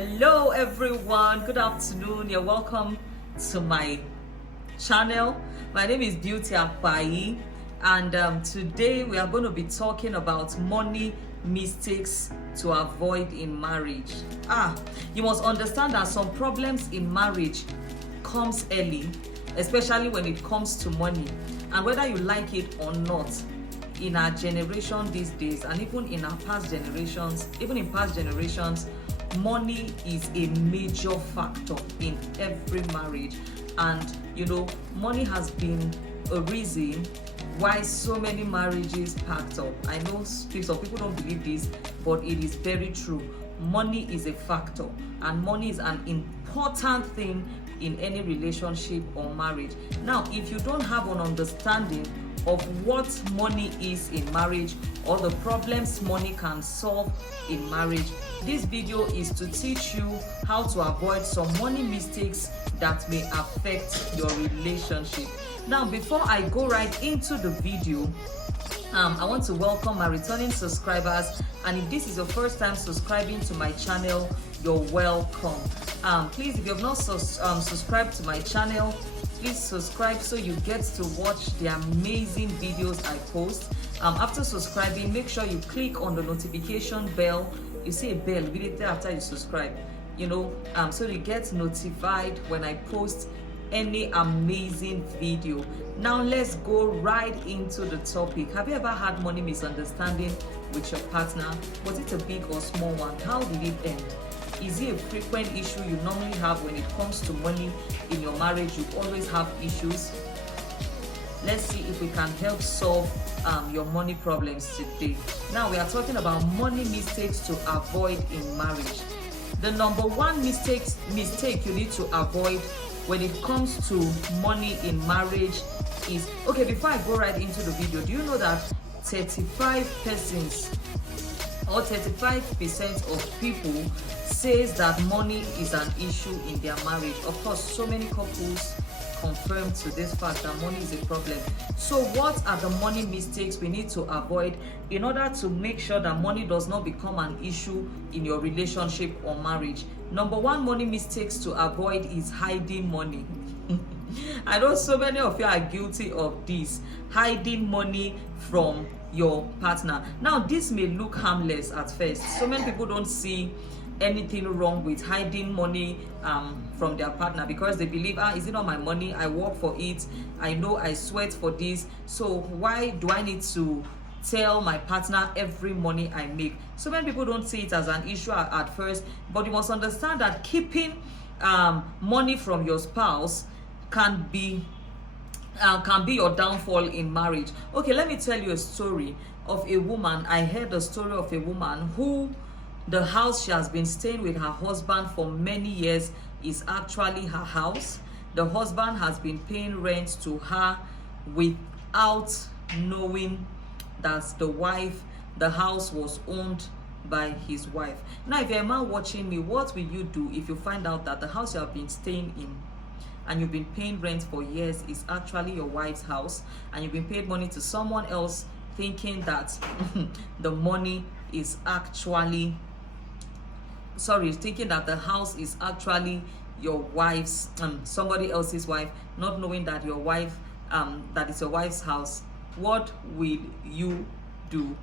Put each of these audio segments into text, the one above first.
Hello everyone, good afternoon. You're welcome to my channel. My name is Beauty Akpai, and today we are going to be talking about money mistakes to avoid in marriage. You must understand that some problems in marriage comes early, especially when it comes to money, and whether you like it or not, in our generation these days, and even in past generations, money is a major factor in every marriage. And money has been a reason why so many marriages packed up. I know some people don't believe this, but it is very true. Money is a factor, and money is an important thing in any relationship or marriage. Now, if you don't have an understanding of what money is in marriage, or the problems money can solve in marriage, this video is to teach you how to avoid some money mistakes that may affect your relationship. Now, before I go right into the video, I want to welcome my returning subscribers, and if this is your first time subscribing to my channel, you're welcome. Please, if you have not subscribed to my channel, please subscribe so you get to watch the amazing videos I post. After subscribing, make sure you click on the notification bell. You see a bell immediately after you subscribe, so you get notified when I post any amazing video. Now let's go right into the topic. Have you ever had money misunderstanding with your partner? Was it a big or small one? How did it end? Is it a frequent issue you normally have when it comes to money in your marriage? You always have issues. Let's see if we can help solve your money problems today. Now we are talking about money mistakes to avoid in marriage. The number one mistake you need to avoid when it comes to money in marriage is, okay, before I go right into the video, do you know that 35% of people says that money is an issue in their marriage? Of course, so many couples confirm to this fact that money is a problem. So what are the money mistakes we need to avoid in order to make sure that money does not become an issue in your relationship or marriage? Number one money mistakes to avoid is hiding money. I know so many of you are guilty of this, hiding money from your partner. Now, this may look harmless at first. So many people don't see anything wrong with hiding money from their partner, because they believe, is it not my money? I work for it. I know I sweat for this. So why do I need to tell my partner every money I make? So many people don't see it as an issue at first, but you must understand that keeping money from your spouse can be your downfall in marriage. Okay, let me tell you a story of a woman. I heard the story of a woman who, the house she has been staying with her husband for many years is actually her house. The husband has been paying rent to her without knowing that the house was owned by his wife. Now, if you're a man watching me, what will you do if you find out that the house you have been staying in and you've been paying rent for years is actually your wife's house, and you've been paid money to someone else thinking that the money is actually thinking that the house is actually your wife's, somebody else's wife, not knowing that your wife, that is your wife's house? What will you do?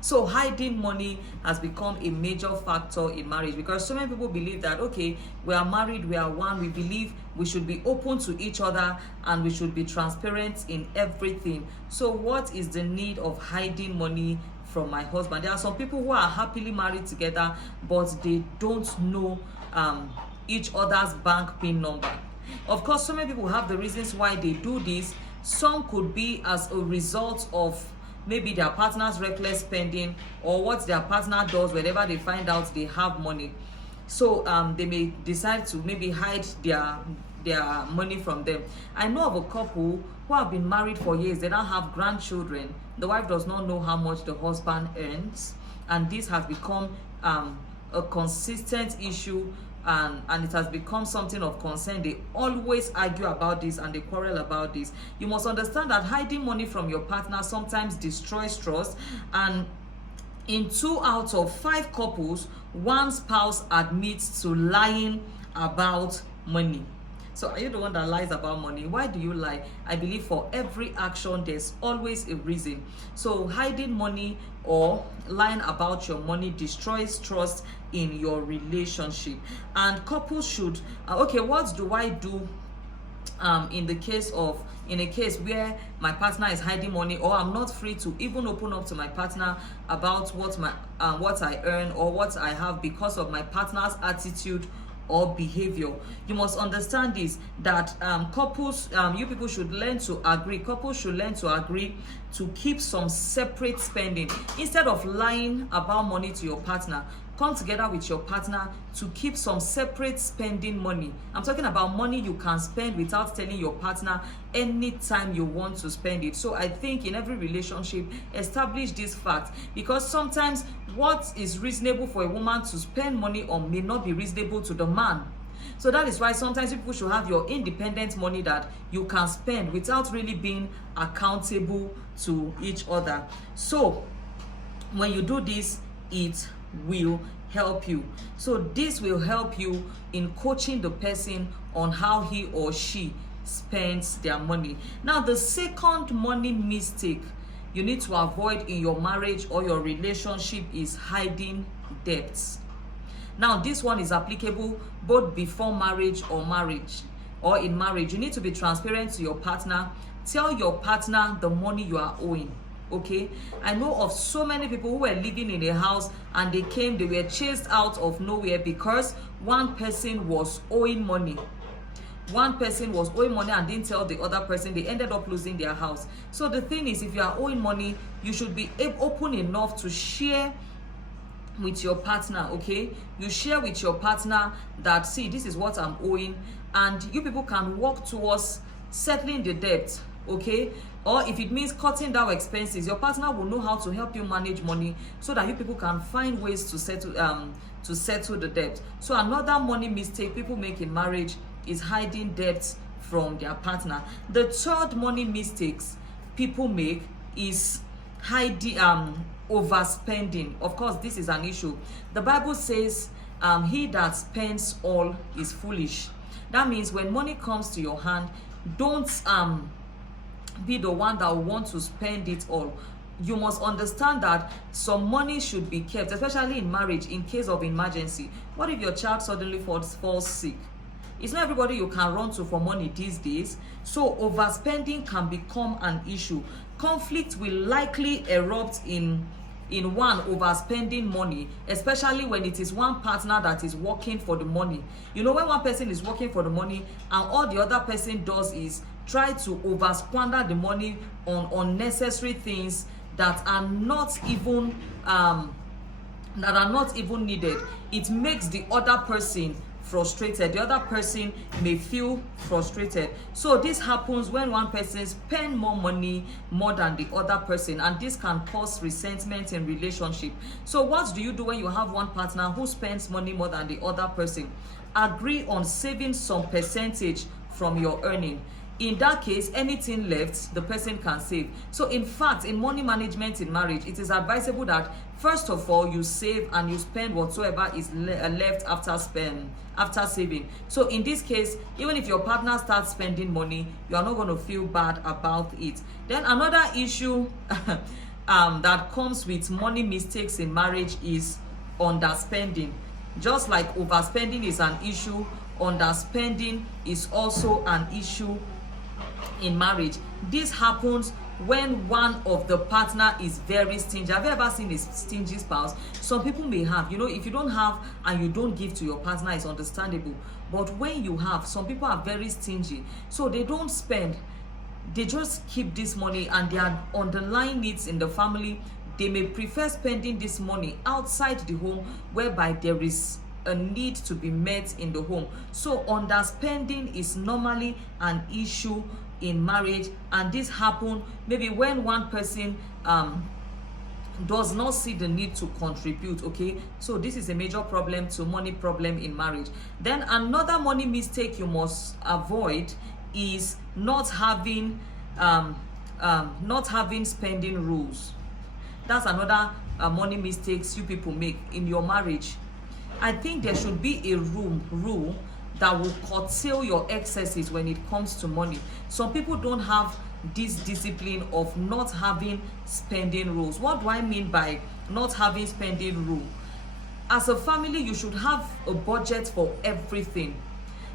So hiding money has become a major factor in marriage, because so many people believe that, okay, we are married, we are one, we believe we should be open to each other and we should be transparent in everything. So what is the need of hiding money from my husband? There are some people who are happily married together, but they don't know each other's bank PIN number. Of course, so many people have the reasons why they do this. Some could be as a result of maybe their partner's reckless spending, or what their partner does whenever they find out they have money. So they may decide to maybe hide their money from them. I know of a couple who have been married for years. They don't have grandchildren. The wife does not know how much the husband earns, and this has become a consistent issue, and it has become something of concern. They always argue about this and they quarrel about this. You must understand that hiding money from your partner sometimes destroys trust, and In 2 out of 5 couples, one spouse admits to lying about money. So are you the one that lies about money? Why do you lie? I believe for every action, there's always a reason. So hiding money or lying about your money destroys trust in your relationship. And couples should, okay, what do I do in a case where my partner is hiding money, or I'm not free to even open up to my partner about what I earn or what I have because of my partner's attitude or behavior? You must understand this, that couples, you people should learn to agree. Couples should learn to agree to keep some separate spending. Instead of lying about money to your partner, come together with your partner to keep some separate spending money. I'm talking about money you can spend without telling your partner anytime you want to spend it. So I think in every relationship, establish this fact, because sometimes what is reasonable for a woman to spend money on may not be reasonable to the man. So that is why sometimes people should have your independent money that you can spend without really being accountable to each other. So when you do this, it will help you. So this will help you in coaching the person on how he or she spends their money. Now, the second money mistake you need to avoid in your marriage or your relationship is hiding debts. Now, this one is applicable both before marriage or in marriage. You need to be transparent to your partner. Tell your partner the money you are owing. Okay, I know of so many people who were living in a house and they were chased out of nowhere because one person was owing money. One person was owing money and didn't tell the other person. They ended up losing their house. So the thing is, if you are owing money, you should be open enough to share with your partner. Okay, you share with your partner that, see, this is what I'm owing, and you people can work towards settling the debt. Okay, or if it means cutting down expenses, your partner will know how to help you manage money so that you people can find ways to settle the debt. So another money mistake people make in marriage is hiding debts from their partner. The third money mistakes people make is hiding overspending. Of course, this is an issue. The Bible says he that spends all is foolish. That means when money comes to your hand, don't be the one that will want to spend it all. You must understand that some money should be kept, especially in marriage, in case of emergency. What if your child suddenly falls sick? It's not everybody you can run to for money these days. So overspending can become an issue. Conflict will likely erupt in one overspending money, especially when it is one partner that is working for the money. You know, when one person is working for the money and all the other person does is try to oversquander the money on unnecessary things that are not even needed, it makes the other person frustrated. The other person may feel frustrated. So this happens when one person spends more money more than the other person, and this can cause resentment in relationship. So what do you do when you have one partner who spends money more than the other person? Agree on saving some percentage from your earning. In that case, anything left, the person can save. So in fact, in money management in marriage, it is advisable that first of all, you save and you spend whatsoever is left after saving. So in this case, even if your partner starts spending money, you are not going to feel bad about it. Then another issue that comes with money mistakes in marriage is underspending. Just like overspending is an issue, underspending is also an issue in marriage. This happens when one of the partner is very stingy. Have you ever seen a stingy spouse? Some people may have. You know, if you don't have and you don't give to your partner, it's understandable. But when you have, some people are very stingy. So they don't spend. They just keep this money, and their underlying needs in the family, they may prefer spending this money outside the home, whereby there is a need to be met in the home. So underspending is normally an issue in marriage, and this happens maybe when one person does not see the need to contribute. Okay, so this is a major problem to money problem in marriage. Then another money mistake you must avoid is not having spending rules. That's another money mistakes you people make in your marriage. I think there should be a rule that will curtail your excesses when it comes to money. Some people don't have this discipline of not having spending rules. What do I mean by not having spending rule? As a family, you should have a budget for everything.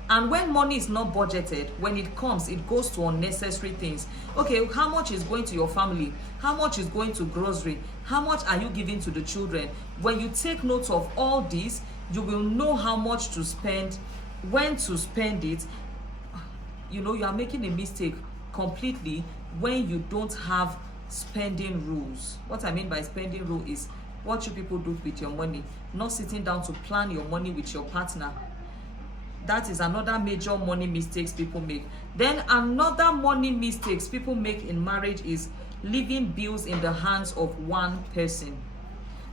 And when money is not budgeted, when it comes, it goes to unnecessary things. Okay, how much is going to your family? How much is going to grocery? How much are you giving to the children? When you take note of all this, you will know how much to spend, when to spend it. You know, you are making a mistake completely when you don't have spending rules. What I mean by spending rule is what you people do with your money, not sitting down to plan your money with your partner. That is another major money mistakes people make. Then another money mistakes people make in marriage is leaving bills in the hands of one person.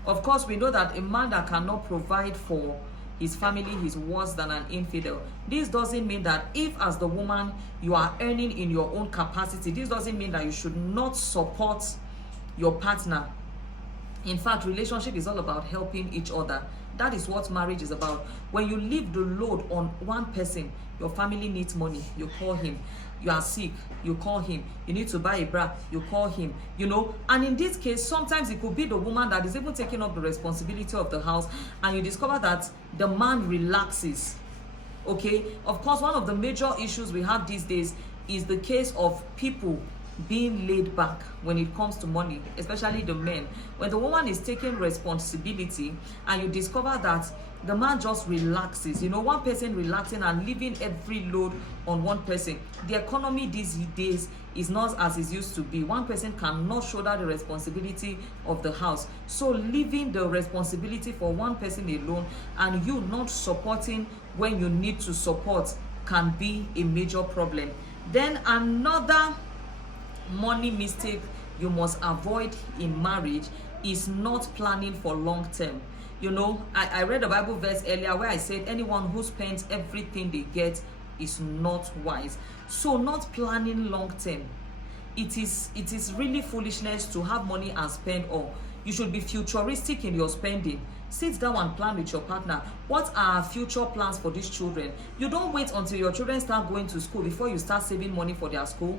Of course, we know that a man that cannot provide for his family is worse than an infidel. This doesn't mean that if, as the woman, you are earning in your own capacity, this doesn't mean that you should not support your partner. In fact, relationship is all about helping each other. That is what marriage is about. When you leave the load on one person, your family needs money, you call him. You are sick, you call him. You need to buy a bra, you call him. You know, and in this case, sometimes it could be the woman that is even taking up the responsibility of the house, and you discover that the man relaxes. Okay, of course, one of the major issues we have these days is the case of people being laid back when it comes to money, especially the men. When the woman is taking responsibility and you discover that the man just relaxes, you know, one person relaxing and leaving every load on one person. The economy these days is not as it used to be. One person cannot shoulder the responsibility of the house. So leaving the responsibility for one person alone and you not supporting when you need to support can be a major problem. Then another money mistake you must avoid in marriage is not planning for long term. You know, I read a Bible verse earlier where I said anyone who spends everything they get is not wise. So not planning long term. It is really foolishness to have money and spend all. You should be futuristic in your spending. Sit down and plan with your partner. What are future plans for these children? You don't wait until your children start going to school before you start saving money for their school.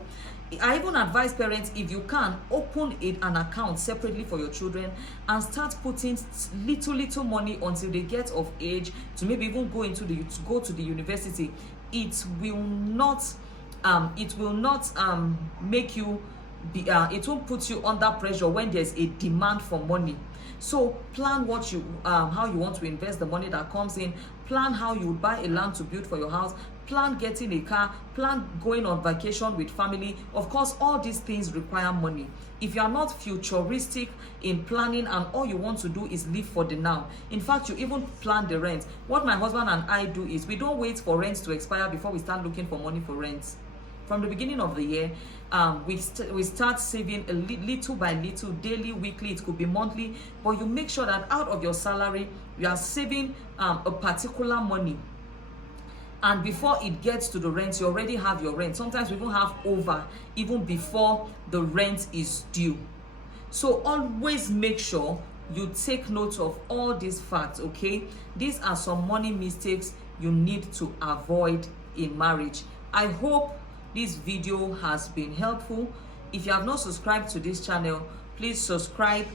I even advise parents, if you can, open an account separately for your children and start putting little money until they get of age to maybe even go to the university. It will not make you be it won't put you under pressure when there's a demand for money. So plan what you how you want to invest the money that comes in. Plan how you would buy a land to build for your house. Plan getting a car. Plan going on vacation with family. Of course, all these things require money. If you are not futuristic in planning and all you want to do is live for the now, in fact, you even plan the rent. What my husband and I do is we don't wait for rent to expire before we start looking for money for rent. From the beginning of the year, we start saving a little by little, daily, weekly, it could be monthly, but you make sure that out of your salary, you are saving a particular money. And before it gets to the rent, you already have your rent. Sometimes we even have over, even before the rent is due. So always make sure you take note of all these facts, okay? These are some money mistakes you need to avoid in marriage. I hope this video has been helpful. If you have not subscribed to this channel, please subscribe.